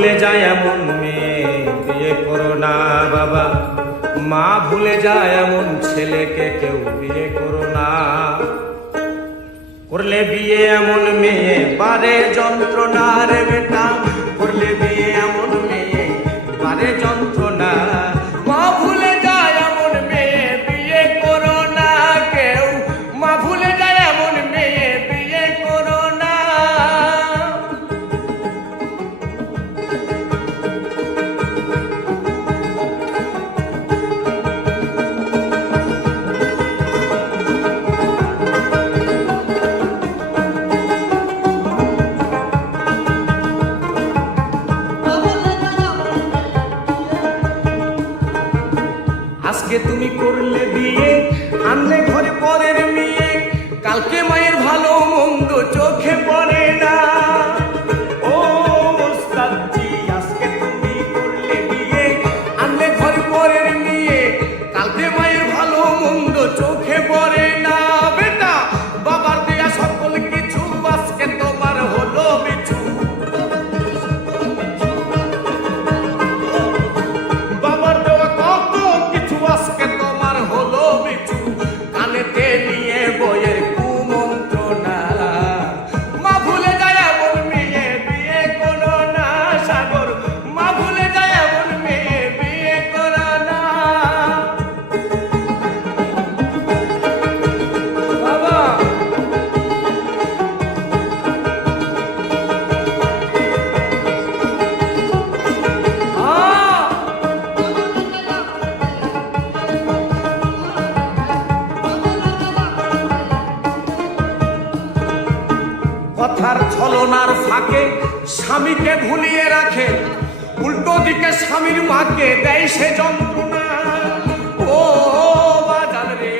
ভুলে যায় এমন মেয়ে বিয়ে করো না বাবা, মা ভুলে যায় এমন ছেলেকে কেউ বিয়ে করো না। করলে বিয়ে এমন মেয়ে বারে যন্ত্রণা রে বেটা, করলে বিয়ে এমন মেয়ে বারে যন্ত্রণা। মা ভুলে যায় এমন মেয়ে বিয়ে করো না কেউ, মা ভুলে যায় এমন মেয়ে বিয়ে করো না। আজকে তুমি করলে বিয়ে আনলে ঘরে পরের মেয়ে, কালকে মায়ের ভালো মন্দ চোখে পড়ে না। ও ওস্তাদজি, আজকে তুমি করলে বিয়ে আনলে ঘরে পরের মেয়ে, কালকে মায়ের ভালো মন্দ চোখে পড়ে না। বেটা বাবার দেয়া সকল কিছু আজকে তোমার হলো বিছু, বাবার দেওয়া কত কিছু আজকে তোমার হলো বিছু। কানেতে নিয়ে বইয়ের কুমন্ত্রণা, মা ভুলে যায় এমন মেয়ে বিয়ে করো না। সাগর, মা ভুলে যায় এমন মেয়ে বিয়ে করো না। বাবা কথার ছলনার ফাঁকে স্বামীকে ভুলিয়ে রাখে, উল্টো দিকে স্বামীর মাকে দেয় সে যন্ত্রণা। ও বাজান রে,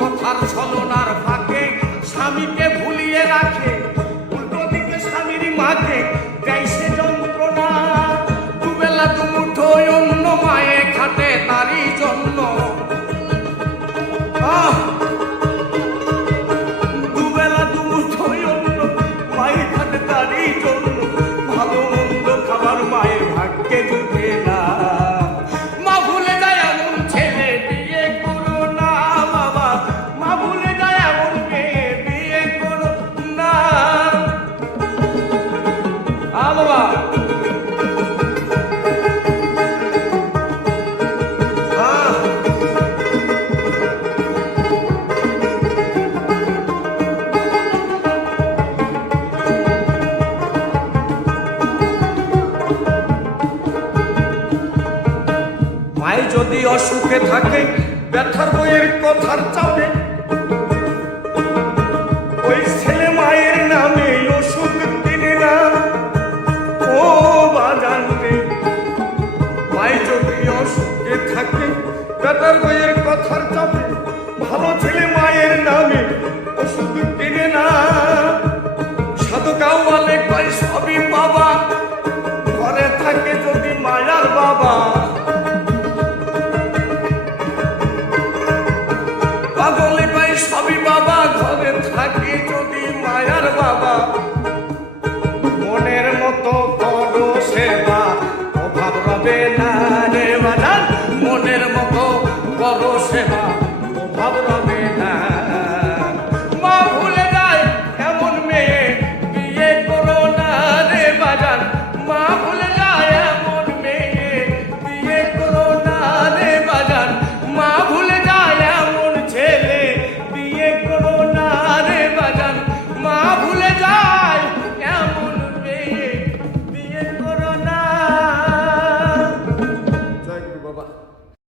কথার ছলনার ফাঁকে স্বামীকে ভুলিয়ে রাখে, উল্টো দিকে স্বামীর মাকে দেয় সে যন্ত্রণা। দুবেলা দুমুঠো অন্য মায়ে খাটে তারই জন্য, দুবেলা দুমুঠো অন্য মায়ের খাটে তারই জন্য, ভালো মন্দ খাবার মায়ের ভাগ্যে জুটে না। মা ভুলে যায় এমন ছেলে বিয়ে করো না বাবা, মা ভুলে যায় এমন মেয়ে বিয়ে করো না। বাবা মায় যদি অসুখে থাকে ব্যথার বইয়ের কথার চাপে, ওই ছেলে মায়ের নামে ওষুধ কিনে না। ও বাজান রে, মায় যদি অসুখে থাকে ব্যথার বইয়ের কথার চাপে, ভালো ছেলে মায়ের নামে ওষুধ কিনে না। সাধু কাউয়ালে কয় সবই পাবে